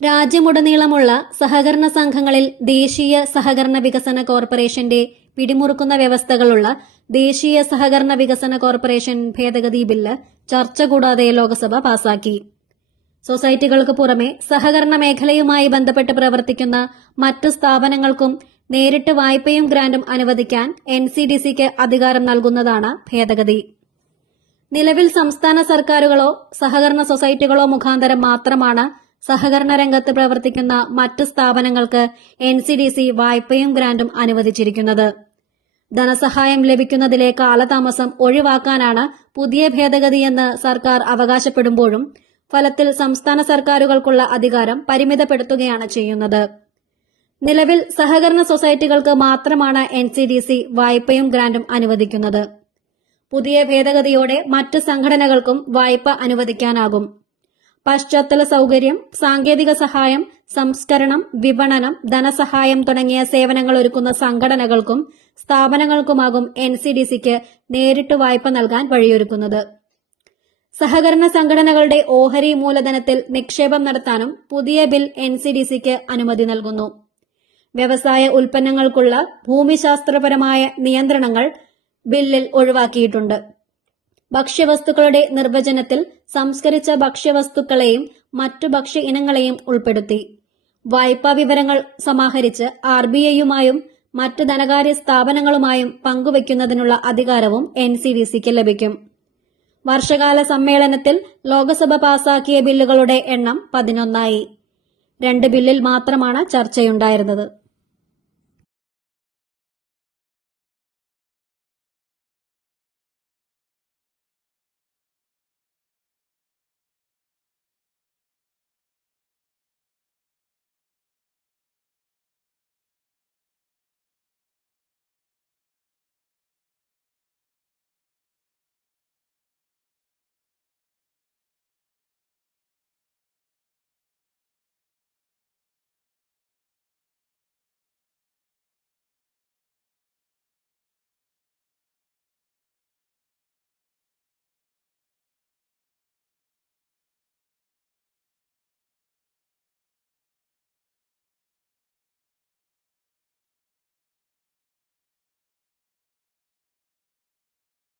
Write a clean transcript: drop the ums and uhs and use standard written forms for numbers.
രാജ്യമുടനീളമുള്ള സഹകരണ സംഘങ്ങളിൽ ദേശീയ സഹകരണ വികസന കോർപ്പറേഷന്റെ പിടിമുറുക്കുന്ന വ്യവസ്ഥകളുള്ള ദേശീയ സഹകരണ വികസന കോർപ്പറേഷൻ ഭേദഗതി ബില്ല് ചർച്ച കൂടാതെ ലോക്സഭ പാസാക്കി. സൊസൈറ്റികൾക്ക് പുറമെ സഹകരണ മേഖലയുമായി ബന്ധപ്പെട്ട് പ്രവർത്തിക്കുന്ന മറ്റ് സ്ഥാപനങ്ങൾക്കും നേരിട്ട് വായ്പയും ഗ്രാന്റും അനുവദിക്കാൻ NCDCക്ക് അധികാരം നൽകുന്നതാണ് ഭേദഗതി. നിലവിൽ സംസ്ഥാന സർക്കാരുകളോ സഹകരണ സൊസൈറ്റികളോ മുഖാന്തരം മാത്രമാണ് സഹകരണ രംഗത്ത് പ്രവർത്തിക്കുന്ന മറ്റ് സ്ഥാപനങ്ങൾക്ക് NCDC വായ്പയും ഗ്രാന്റും അനുവദിച്ചിരിക്കുന്നത്. ധനസഹായം ലഭിക്കുന്നതിലെ കാലതാമസം ഒഴിവാക്കാനാണ് പുതിയ ഭേദഗതിയെന്ന് സർക്കാർ അവകാശപ്പെടുമ്പോഴും ഫലത്തിൽ സംസ്ഥാന സർക്കാരുകൾക്കുള്ള അധികാരം പരിമിതപ്പെടുത്തുകയാണ് ചെയ്യുന്നത്. നിലവിൽ സഹകരണ സൊസൈറ്റികൾക്ക് മാത്രമാണ് NCDC വായ്പയും ഗ്രാന്റും അനുവദിക്കുന്നത്. പുതിയ ഭേദഗതിയോടെ മറ്റ് സംഘടനകൾക്കും വായ്പ അനുവദിക്കാനാകും. പശ്ചാത്തല സൌകര്യം, സാങ്കേതിക സഹായം, സംസ്കരണം, വിപണനം, ധനസഹായം തുടങ്ങിയ സേവനങ്ങൾ ഒരുക്കുന്ന സംഘടനകൾക്കും സ്ഥാപനങ്ങൾക്കുമാകും NCDCക്ക് നേരിട്ട് വായ്പ നൽകാൻ വഴിയൊരുക്കുന്നത്. സഹകരണ സംഘടനകളുടെ ഓഹരി മൂലധനത്തിൽ നിക്ഷേപം നടത്താനും പുതിയ ബിൽ NCDCക്ക് അനുമതി നൽകുന്നു. വ്യവസായ ഉൽപ്പന്നങ്ങൾക്കുള്ള ഭൂമിശാസ്ത്രപരമായ നിയന്ത്രണങ്ങൾ ബില്ലിൽ ഒഴിവാക്കിയിട്ടുണ്ട്. ഭക്ഷ്യവസ്തുക്കളുടെ നിർവചനത്തിൽ സംസ്കരിച്ച ഭക്ഷ്യവസ്തുക്കളെയും മറ്റു ഭക്ഷ്യ ഇനങ്ങളെയും ഉൾപ്പെടുത്തി. വായ്പാ വിവരങ്ങൾ സമാഹരിച്ച് RBIയുമായും മറ്റ് ധനകാര്യ സ്ഥാപനങ്ങളുമായും പങ്കുവയ്ക്കുന്നതിനുള്ള അധികാരവും NCDCക്ക് ലഭിക്കും. വർഷകാല സമ്മേളനത്തിൽ ലോക്സഭ പാസാക്കിയ ബില്ലുകളുടെ എണ്ണം 11 2 ബില്ലിൽ മാത്രമാണ് ചർച്ചയുണ്ടായിരുന്നത്.